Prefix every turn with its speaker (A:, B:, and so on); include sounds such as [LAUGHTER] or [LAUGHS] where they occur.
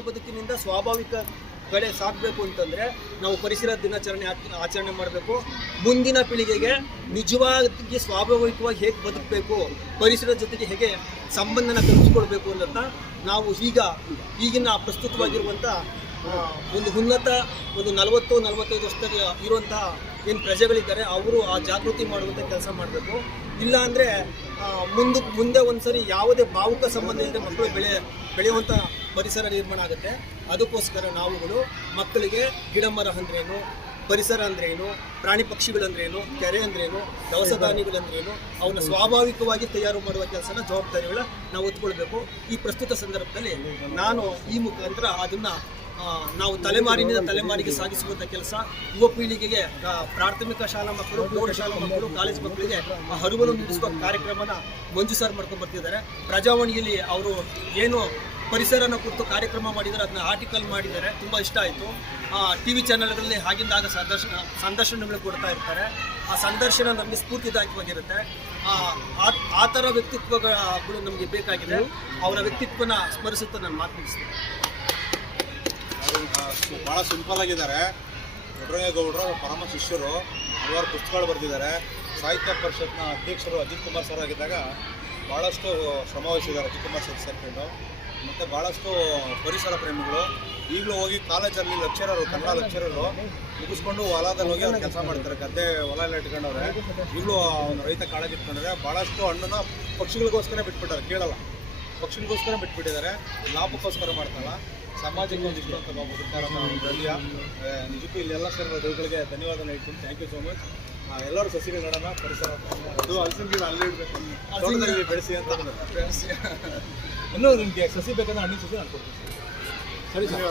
A: ಬದುಕಿನಿಂದ ಸ್ವಾಭಾವಿಕ ಕಡೆ ಸಾಕಬೇಕು ಅಂತಂದ್ರೆ ನಾವು ಪರಿಸರ ದಿನಾಚರಣೆ ಆಚ- ಆಚರಣೆ ಮಾಡಬೇಕು. ಮುಂದಿನ ಪೀಳಿಗೆಗೆ ನಿಜವಾಗಿ ಸ್ವಾಭಾವಿಕವಾಗಿ ಹೇಗೆ ಬದುಕಬೇಕು ಪರಿಸರದ ಜೊತೆಗೆ ಹೇಗೆ ಸಂಬಂಧನ ಕಲ್ಪಿಸ್ಕೊಳ್ಬೇಕು ಅನ್ನೋದನ್ನ ನಾವು ಈಗ, ಈಗಿನ ಪ್ರಸ್ತುತವಾಗಿರುವಂಥ ಒಂದು ಉನ್ನತ, ಒಂದು ನಲವತ್ತು, ನಲವತ್ತೈದು ವರ್ಷದಲ್ಲಿ ಇರುವಂತಹ ಏನು ಪ್ರಜೆಗಳಿದ್ದಾರೆ, ಅವರು ಆ ಜಾಗೃತಿ ಮಾಡುವಂತ ಕೆಲಸ ಮಾಡಬೇಕು. ಇಲ್ಲ ಅಂದರೆ ಮುಂದೆ ಮುಂದೆ ಒಂದ್ಸರಿ ಯಾವುದೇ ಭಾವುಕ ಸಂಬಂಧ ಇಲ್ಲದೆ ಮಕ್ಕಳು ಬೆಳೆ ಬೆಳೆಯುವಂಥ ಪರಿಸರ ನಿರ್ಮಾಣ ಆಗುತ್ತೆ. ಅದಕ್ಕೋಸ್ಕರ ನಾವುಗಳು ಮಕ್ಕಳಿಗೆ ಗಿಡ ಮರ ಅಂದ್ರೇನು, ಪರಿಸರ ಅಂದ್ರೇನು, ಪ್ರಾಣಿ ಪಕ್ಷಿಗಳಂದ್ರೇನು ಕೆರೆ ಅಂದ್ರೇನು ದವಸ ಧಾನ್ಯಗಳಂದ್ರೇನು ಅವನ್ನ ಸ್ವಾಭಾವಿಕವಾಗಿ ತಯಾರು ಮಾಡುವ ಕೆಲಸನ ಜವಾಬ್ದಾರಿಗಳ ನಾವು ಒತ್ಕೊಳ್ಬೇಕು ಈ ಪ್ರಸ್ತುತ ಸಂದರ್ಭದಲ್ಲಿ ನಾನು ಈ ಮುಖಾಂತರ ಅದನ್ನ ನಾವು ತಲೆಮಾರಿನಿಂದ ತಲೆಮಾರಿಗೆ ಸಾಗಿಸುವಂಥ ಕೆಲಸ, ಯುವ ಪೀಳಿಗೆಗೆ ಪ್ರಾಥಮಿಕ ಶಾಲಾ ಮಕ್ಕಳು, ಪ್ರೌಢಶಾಲಾ ಮಕ್ಕಳು, ಕಾಲೇಜ್ ಮಕ್ಕಳಿಗೆ ಹರುವನ್ನು ನೀಡಿಸುವ ಕಾರ್ಯಕ್ರಮನ ಮಂಜು ಸರ್ ಮಾಡ್ಕೊಂಡು ಬರ್ತಿದ್ದಾರೆ. ಪ್ರಜಾವಾಣಿಯಲ್ಲಿ ಅವರು ಏನು ಪರಿಸರನ ಕುರಿತು ಕಾರ್ಯಕ್ರಮ ಮಾಡಿದ್ದಾರೆ ಅದನ್ನ ಆರ್ಟಿಕಲ್ ಮಾಡಿದ್ದಾರೆ. ತುಂಬ ಇಷ್ಟ ಆಯಿತು. ಟಿ ವಿ ಚಾನೆಲ್ಗಳಲ್ಲಿ ಹಾಗಿಂದಾಗ ಸಂದರ್ಶನ ಸಂದರ್ಶನಗಳು ಕೊಡ್ತಾ ಇರ್ತಾರೆ. ಆ ಸಂದರ್ಶನ ನಮಗೆ ಸ್ಫೂರ್ತಿದಾಯಕವಾಗಿರುತ್ತೆ. ಆ, ಥರ ವ್ಯಕ್ತಿತ್ವಗಳು ನಮಗೆ ಬೇಕಾಗಿದೆ. ಅವರ ವ್ಯಕ್ತಿತ್ವನ ಸ್ಮರಿಸುತ್ತಾ ನಾನು ಮಾತು ಮುಗಿಸ್ತೀನಿ
B: ಅವರು ಭಾಳ ಸಿಂಪಲ್ ಆಗಿದ್ದಾರೆ. ದೊಡ್ಡರಂಗೇಗೌಡರು ಪರಮ ಶಿಷ್ಯರು ಹಲವಾರು ಪುಸ್ತಕಗಳು ಬರೆದಿದ್ದಾರೆ. ಸಾಹಿತ್ಯ ಪರಿಷತ್ನ ಅಧ್ಯಕ್ಷರು ಅಜಿತ್ ಕುಮಾರ್ ಸರ್ ಆಗಿದ್ದಾಗ ಭಾಳಷ್ಟು ಶ್ರಮ ವಹಿಸಿದ್ದಾರೆ ಅಜಿತ್ ಕುಮಾರ್ ಸರ್ ಸೇರ್ಕೊಂಡು. ಮತ್ತು ಭಾಳಷ್ಟು ಪರಿಸರ ಪ್ರೇಮಿಗಳು. ಈಗಲೂ ಹೋಗಿ ಕಾಲೇಜಲ್ಲಿ ಲೆಕ್ಚರರು ಕನ್ನಡ ಲೆಕ್ಚರರು ಮುಗಿಸ್ಕೊಂಡು ಹೊಲದಲ್ಲಿ ಹೋಗಿ ಅವ್ರು ಕೆಲಸ ಮಾಡ್ತಾರೆ. ಗದ್ದೆ, ಹೊಲ ಎಲ್ಲ ಇಟ್ಕೊಂಡವ್ರೆ. ಈಗಲೂ ಒಂದು ರೈತ ಕಾಳಜಿ ಇಟ್ಕೊಂಡ್ರೆ ಭಾಳಷ್ಟು ಹಣ್ಣನ್ನ ಪಕ್ಷಿಗಳಿಗೋಸ್ಕರ ಬಿಟ್ಬಿಟ್ಟಾರೆ, ಕೇಳಲ್ಲ. ಪಕ್ಷಿಗಳಿಗೋಸ್ಕರ ಬಿಟ್ಬಿಟ್ಟಿದ್ದಾರೆ. ಲಾಭಕ್ಕೋಸ್ಕರ ಮಾಡ್ತಾರಲ್ಲ ಸಮಾಜಕ್ಕೆ ಒಂದು ಇಷ್ಟು ಅಂತ ಧೈರ್ಯ. ನಿಜಕ್ಕೂ ಇಲ್ಲೆಲ್ಲ ಸೇರಿದ ದೈವಗಳಿಗೆ ಧನ್ಯವಾದ ಇಟ್ಕೊಂಡು ಥ್ಯಾಂಕ್ ಯು ಸೋ ಮಚ್ ಎಲ್ಲರೂ ಸಸಿಗಳ ನಡೋಣ, ಪರಿಸರ ಅದು ಹಲಸಿನ ಗಿಡ ಅಲ್ಲೇ ಇಡಬೇಕು. ತೋಟದಲ್ಲಿ ಬೆಳೆಸಿ ಅಂತ [LAUGHS] ಇನ್ನೂ ನಿಮಗೆ ಸಸಿ ಬೇಕಂದ್ರೆ ಹಣ್ಣಿನ ಸಸಿ ನಾನು ಕೊಡ್ತೀನಿ. ಸರಿ ಸರ್.